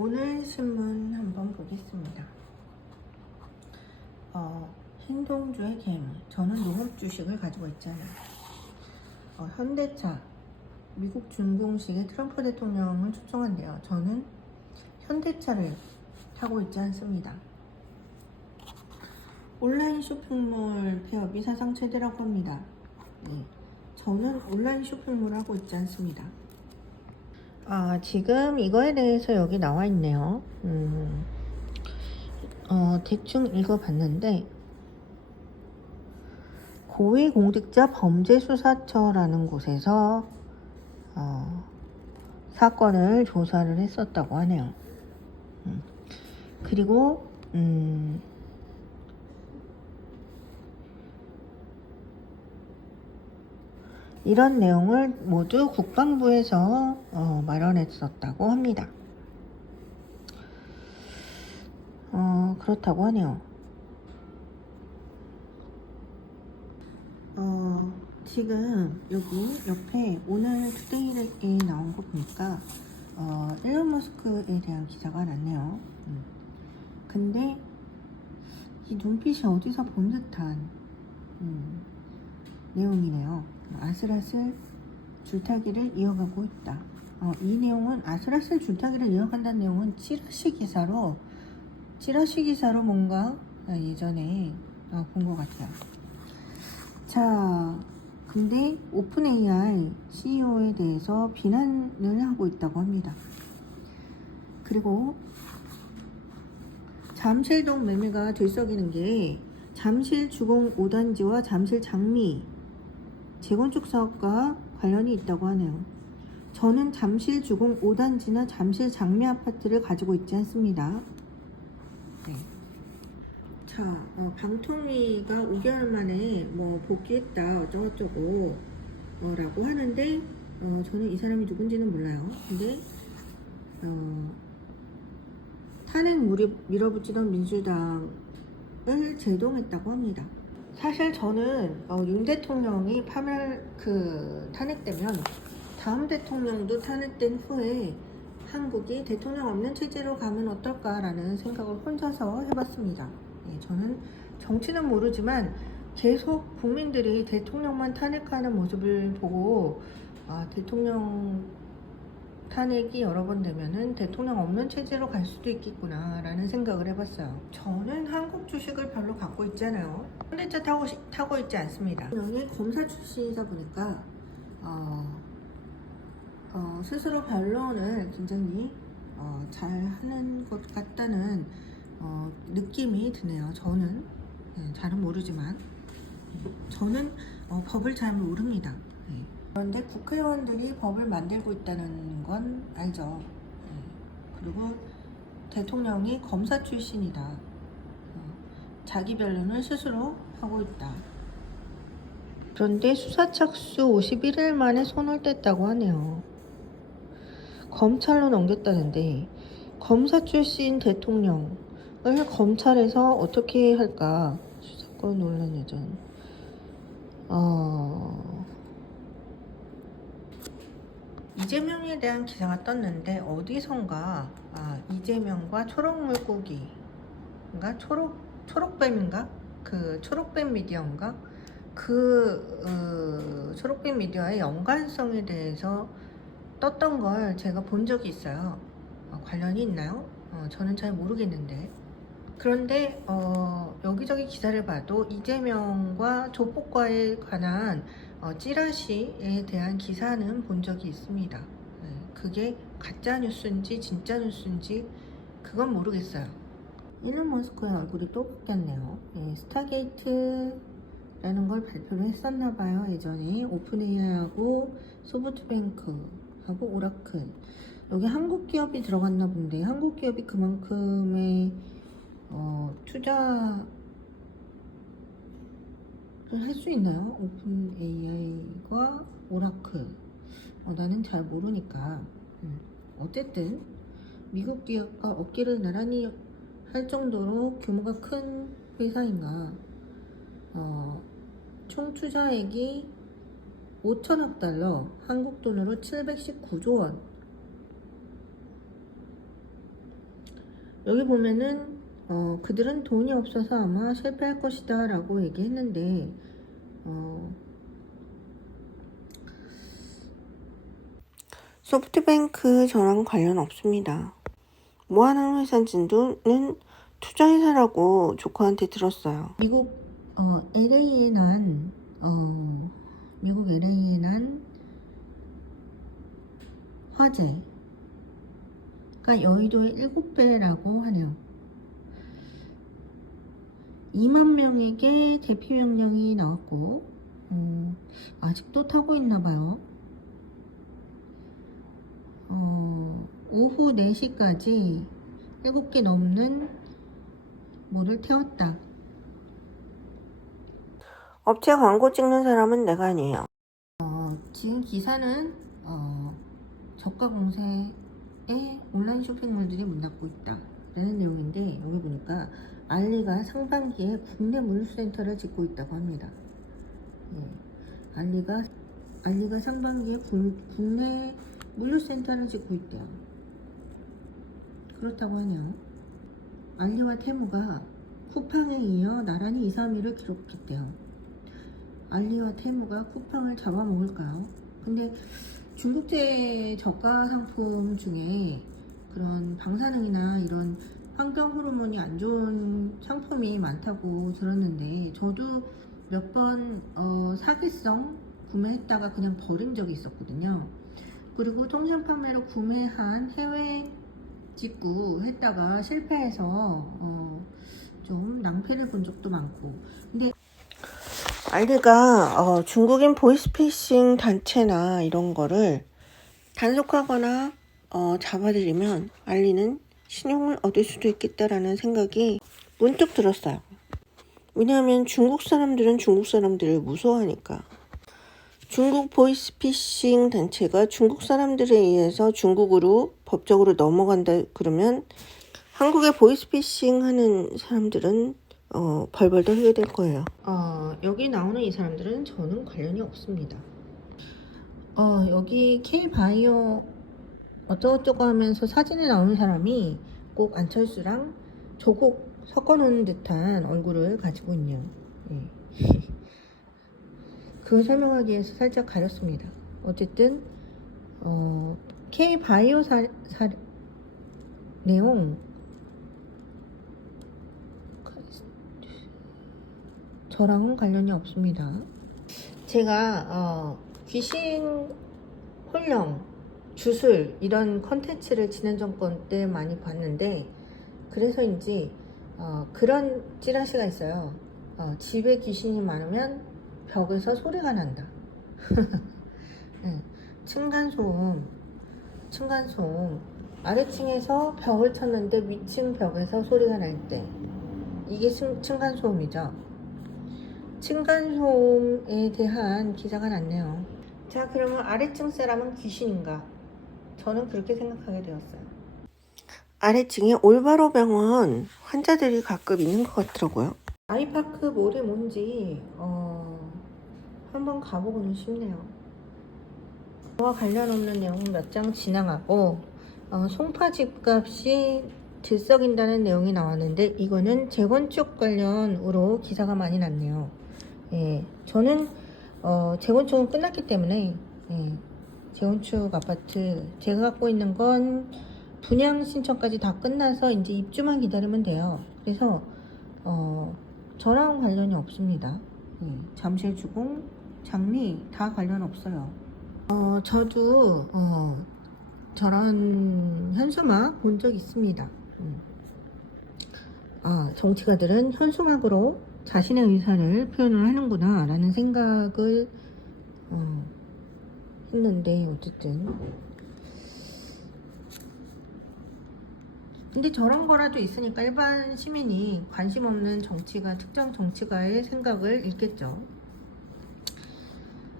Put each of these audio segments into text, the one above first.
오늘 신문 한번 보겠습니다. 신동주의 괴물. 저는 농업 주식을 가지고 있잖아요. 현대차, 미국 준공식에 트럼프 대통령을 초청한대요. 저는 현대차를 타고 있지 않습니다. 온라인 쇼핑몰 폐업이 사상 최대라고 합니다. 네, 저는 온라인 쇼핑몰을 하고 있지 않습니다. 지금 이거에 대해서 여기 나와 있네요. 대충 읽어봤는데, 고위공직자 범죄수사처라는 곳에서 사건을 조사를 했었다고 하네요. 그리고 이런 내용을 모두 국방부에서 마련했었다고 합니다. 그렇다고 하네요. 지금 여기 옆에 오늘 투데이에 나온 거 보니까 일론 머스크에 대한 기사가 났네요. 근데 이 눈빛이 어디서 본 듯한 내용이네요. 아슬아슬 줄타기를 이어가고 있다. 이 내용은 아슬아슬 줄타기를 이어간다는 내용은 찌라시 기사로 뭔가 예전에 본 것 같아요. 자, 근데 오픈 AI CEO에 대해서 비난을 하고 있다고 합니다. 그리고 잠실동 매매가 들썩이는 게 잠실 주공 5단지와 잠실 장미 재건축 사업과 관련이 있다고 하네요. 저는 잠실 주공 5단지나 잠실 장미 아파트를 가지고 있지 않습니다. 네. 자, 방통위가 5개월 만에 뭐 복귀했다 어쩌고저쩌고 라고 하는데 저는 이 사람이 누군지는 몰라요. 근데 탄핵 밀어붙이던 민주당을 제동했다고 합니다. 사실 저는 윤 대통령이 탄핵되면 다음 대통령도 탄핵된 후에 한국이 대통령 없는 체제로 가면 어떨까라는 생각을 혼자서 해봤습니다. 저는 정치는 모르지만 계속 국민들이 대통령만 탄핵하는 모습을 보고 대통령 탄핵이 여러 번 되면은 대통령 없는 체제로 갈 수도 있겠구나 라는 생각을 해봤어요. 저는 한국 주식을 별로 갖고 있잖아요. 현대차 타고 있지 않습니다. 여기 검사 출신이다 보니까 스스로 변론을 굉장히 잘 하는 것 같다는 느낌이 드네요. 저는 잘은 모르지만 저는 법을 잘 모릅니다. 그런데 국회의원들이 법을 만들고 있다는 건 알죠. 그리고 대통령이 검사 출신이다. 자기 변론을 스스로 하고 있다. 그런데 수사 착수 51일 만에 손을 뗐다고 하네요. 검찰로 넘겼다는데 검사 출신 대통령을 검찰에서 어떻게 할까? 수사권 논란 예전. 이재명에 대한 기사가 떴는데 어디선가 이재명과 초록물고기인가 초록뱀인가 그 초록뱀 미디어인가 그 초록뱀 미디어의 연관성에 대해서 떴던 걸 제가 본 적이 있어요. 관련이 있나요? 저는 잘 모르겠는데. 그런데 여기저기 기사를 봐도 이재명과 조폭과에 관한 찌라시에 대한 기사는 본 적이 있습니다. 그게 가짜 뉴스인지 진짜 뉴스인지 그건 모르겠어요. 일론 머스크의 얼굴이 또 바뀌었네요. 스타게이트라는 걸 발표를 했었나봐요. 예전에 오픈 AI하고 소프트뱅크하고 오라클 여기 한국 기업이 들어갔나 본데 한국 기업이 그만큼의 투자를 할 수 있나요? 오픈 AI과 오라클 나는 잘 모르니까 어쨌든 미국 기업과 어깨를 나란히 할 정도로 규모가 큰 회사인가 총 투자액이 5천억 달러 한국 돈으로 719조 원 여기 보면은 그들은 돈이 없어서 아마 실패할 것이다 라고 얘기했는데 소프트뱅크 저랑 관련 없습니다. 뭐하는 회사인지는 투자회사라고 조카한테 들었어요. 미국 LA에 난 미국 LA에 난 화재가 여의도의 7배라고 하네요. 2만 명에게 대피 명령이 나왔고 아직도 타고 있나봐요. 오후 4시까지 7개 넘는 물을 태웠다. 업체 광고 찍는 사람은 내가 아니에요. 지금 기사는 저가 공세에 온라인 쇼핑몰들이 문 닫고 있다 라는 내용인데, 여기 보니까 알리가 상반기에 국내 물류센터를 짓고 있다고 합니다. 알리가 상반기에 국내 물류센터를 짓고 있대요. 그렇다고 하네요. 알리와 테무가 쿠팡에 이어 나란히 2, 3위를 기록했대요. 알리와 테무가 쿠팡을 잡아먹을까요? 근데 중국제 저가 상품 중에 그런 방사능이나 이런 환경 호르몬이 안 좋은 상품이 많다고 들었는데, 저도 몇 번 사기성 구매했다가 그냥 버린 적이 있었거든요. 그리고 통신 판매로 구매한 해외 직구 했다가 실패해서 좀 낭패를 본 적도 많고. 근데 알리가 중국인 보이스피싱 단체나 이런 거를 단속하거나 잡아들이면 알리는 신용을 얻을 수도 있겠다라는 생각이 문득 들었어요. 왜냐하면 중국 사람들은 중국 사람들을 무서워하니까. 중국 보이스피싱 단체가 중국 사람들에 의해서 중국으로 법적으로 넘어간다 그러면 한국의 보이스피싱 하는 사람들은 벌벌 떨게 될 거예요. 여기 나오는 이 사람들은 저는 관련이 없습니다. 여기 K바이오 어쩌고저쩌고 하면서 사진에 나오는 사람이 꼭 안철수랑 조국 섞어놓은 듯한 얼굴을 가지고 있네요. 그걸 설명하기 위해서 살짝 가렸습니다. 어쨌든 K바이오 내용 저랑은 관련이 없습니다. 제가 귀신 혼령 주술 이런 컨텐츠를 지난 정권 때 많이 봤는데, 그래서인지 그런 찌라시가 있어요. 집에 귀신이 많으면 벽에서 소리가 난다. 네. 층간소음 아래층에서 벽을 쳤는데 위층 벽에서 소리가 날 때, 이게 층간소음이죠. 층간소음에 대한 기사가 났네요. 자, 그러면 아래층 사람은 귀신인가? 저는 그렇게 생각하게 되었어요. 아래층에 올바로 병원 환자들이 가끔 있는 것 같더라고요. 아이파크 몰이 뭔지 한번 가보고는 싶네요. 저와 관련 없는 내용 몇 장 지나가고 송파 집값이 들썩인다는 내용이 나왔는데, 이거는 재건축 관련으로 기사가 많이 났네요. 저는 재건축은 끝났기 때문에 재건축 아파트 제가 갖고 있는 건 분양 신청까지 다 끝나서 이제 입주만 기다리면 돼요. 그래서 저랑 관련이 없습니다. 잠실주공, 장미 다 관련 없어요. 저도 저런 현수막 본 적 있습니다. 정치가들은 현수막으로 자신의 의사를 표현을 하는구나 라는 생각을 했는데, 어쨌든 근데 저런 거라도 있으니까 일반 시민이 관심 없는 특정 정치가의 생각을 읽겠죠.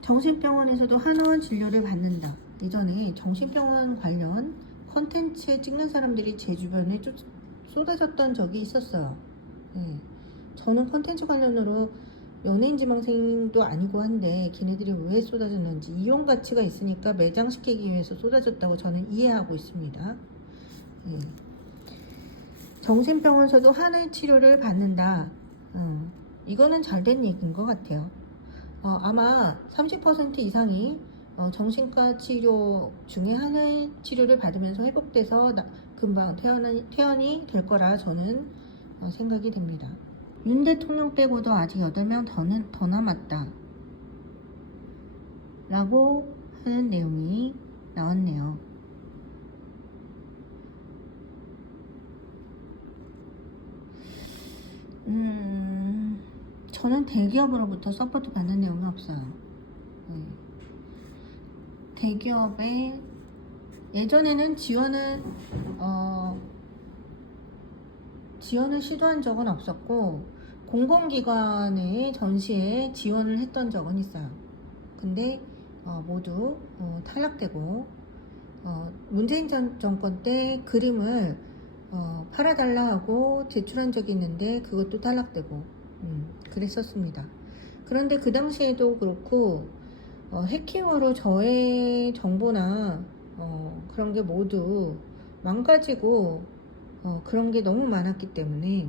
정신병원에서도 한의원 진료를 받는다. 예전에 정신병원 관련 컨텐츠에 찍는 사람들이 제 주변에 좀 쏟아졌던 적이 있었어요. 저는 컨텐츠 관련으로 연예인 지망생도 아니고 한데 걔네들이 왜 쏟아졌는지, 이용 가치가 있으니까 매장시키기 위해서 쏟아졌다고 저는 이해하고 있습니다. 정신병원에서도 하늘 치료를 받는다. 이거는 잘된 얘기인 것 같아요. 아마 30% 이상이 정신과 치료 중에 하늘 치료를 받으면서 회복돼서 금방 퇴원이 될 거라 저는 생각이 됩니다. 윤 대통령 빼고도 아직 8명 더 남았다 라고 하는 내용이 나왔네요. 저는 대기업으로부터 서포트 받는 내용이 없어요. 대기업에 예전에는 지원을 시도한 적은 없었고 공공기관의 전시에 지원을 했던 적은 있어요. 근데 모두 탈락되고 문재인 정권 때 그림을 팔아달라 하고 제출한 적이 있는데 그것도 탈락되고 그랬었습니다. 그런데 그 당시에도 그렇고 해킹으로 저의 정보나 그런 게 모두 망가지고 그런 게 너무 많았기 때문에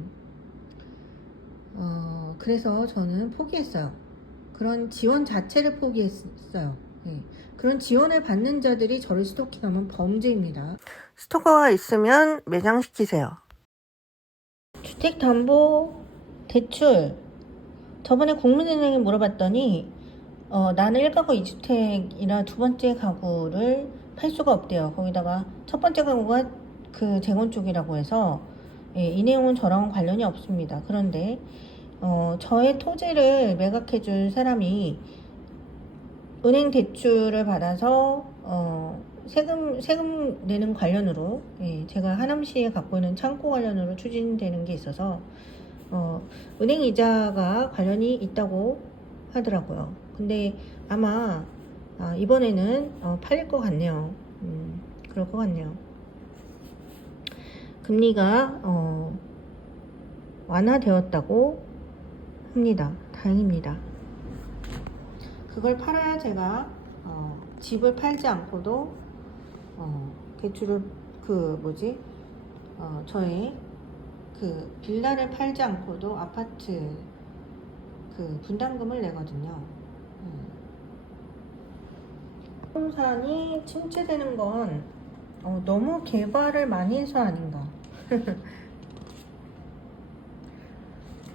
그래서 저는 포기했어요. 그런 지원 자체를 포기했어요. 그런 지원을 받는 자들이 저를 스토킹하면 범죄입니다. 스토커가 있으면 매장시키세요. 주택담보대출 저번에 국민은행에 물어봤더니 나는 1가구 2주택이라 두 번째 가구를 팔 수가 없대요. 거기다가 첫 번째 가구가 그 재건축이라고 해서 이 내용은 저랑은 관련이 없습니다. 그런데 저의 토지를 매각해 줄 사람이 은행 대출을 받아서 세금 내는 관련으로 제가 하남시에 갖고 있는 창고 관련으로 추진되는 게 있어서 은행 이자가 관련이 있다고 하더라고요. 근데 아마 이번에는 팔릴 것 같네요. 그럴 것 같네요. 금리가 완화되었다고 합니다. 다행입니다. 그걸 팔아야 제가 집을 팔지 않고도 대출을 저의 그 빌라를 팔지 않고도 아파트 그 분담금을 내거든요. 부동산이 침체되는 건 너무 개발을 많이 해서 아닌가.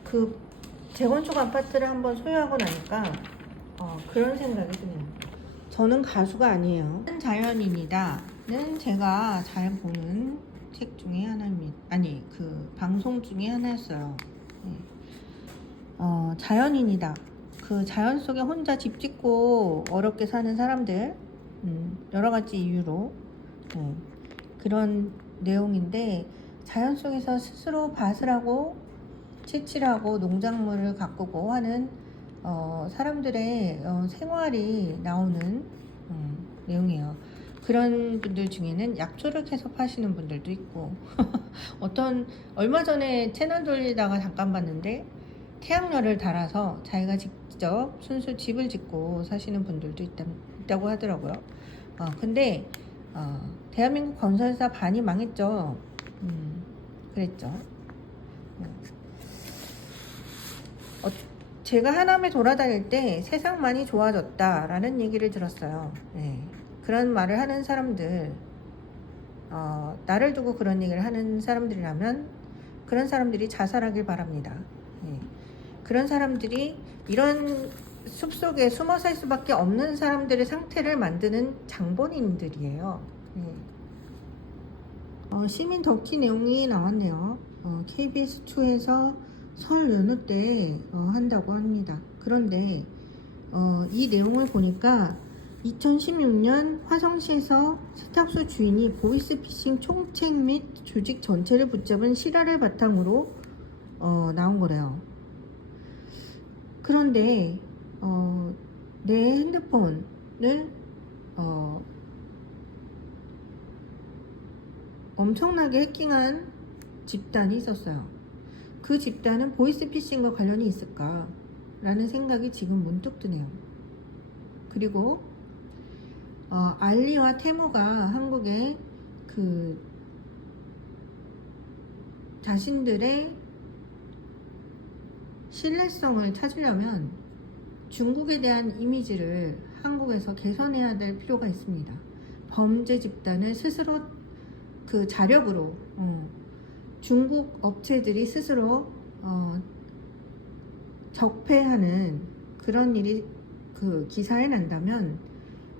그 재건축 아파트를 한번 소유하고 나니까 그런 생각이 드네요. 저는 가수가 아니에요. 자연인이다는 제가 잘 보는 책 중에 하나입니다. 아니, 그 방송 중에 하나였어요. 자연인이다. 그 자연 속에 혼자 집 짓고 어렵게 사는 사람들, 여러 가지 이유로 그런 내용인데, 자연 속에서 스스로 밭을 하고 채취하고 농작물을 가꾸고 하는 사람들의 생활이 나오는 내용이에요. 그런 분들 중에는 약초를 캐서 파시는 분들도 있고 얼마 전에 채널 돌리다가 잠깐 봤는데 태양열을 달아서 자기가 직접 순수 집을 짓고 사시는 분들도 있다고 하더라고요. 근데 대한민국 건설사 반이 망했죠. 그랬죠. 제가 하남에 돌아다닐 때 세상 많이 좋아졌다라는 얘기를 들었어요. 그런 말을 하는 사람들, 나를 두고 그런 얘기를 하는 사람들이라면 그런 사람들이 자살하길 바랍니다. 그런 사람들이 이런 숲속에 숨어 살 수밖에 없는 사람들의 상태를 만드는 장본인들이에요. 시민 덕기 내용이 나왔네요. KBS2에서 설 연휴 때 한다고 합니다. 그런데 이 내용을 보니까 2016년 화성시에서 세탁소 주인이 보이스피싱 총책 및 조직 전체를 붙잡은 실화를 바탕으로 나온 거래요. 그런데 내 핸드폰을 엄청나게 해킹한 집단이 있었어요. 그 집단은 보이스피싱과 관련이 있을까? 라는 생각이 지금 문득 드네요. 그리고 알리와 테무가 한국에 그 자신들의 신뢰성을 찾으려면 중국에 대한 이미지를 한국에서 개선해야 될 필요가 있습니다. 범죄 집단을 스스로 그 자력으로 중국 업체들이 스스로 적폐하는 그런 일이 그 기사에 난다면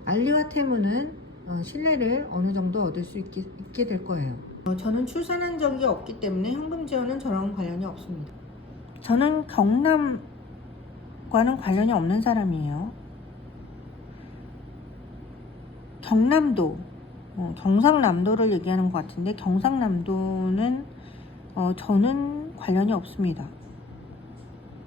알리와 테무는 신뢰를 어느 정도 얻을 수 있게 될 거예요. 저는 출산한 적이 없기 때문에 현금 지원은 저랑 관련이 없습니다. 저는 경남과는 관련이 없는 사람이에요. 경남도, 경상남도를 얘기하는 것 같은데 경상남도는 저는 관련이 없습니다.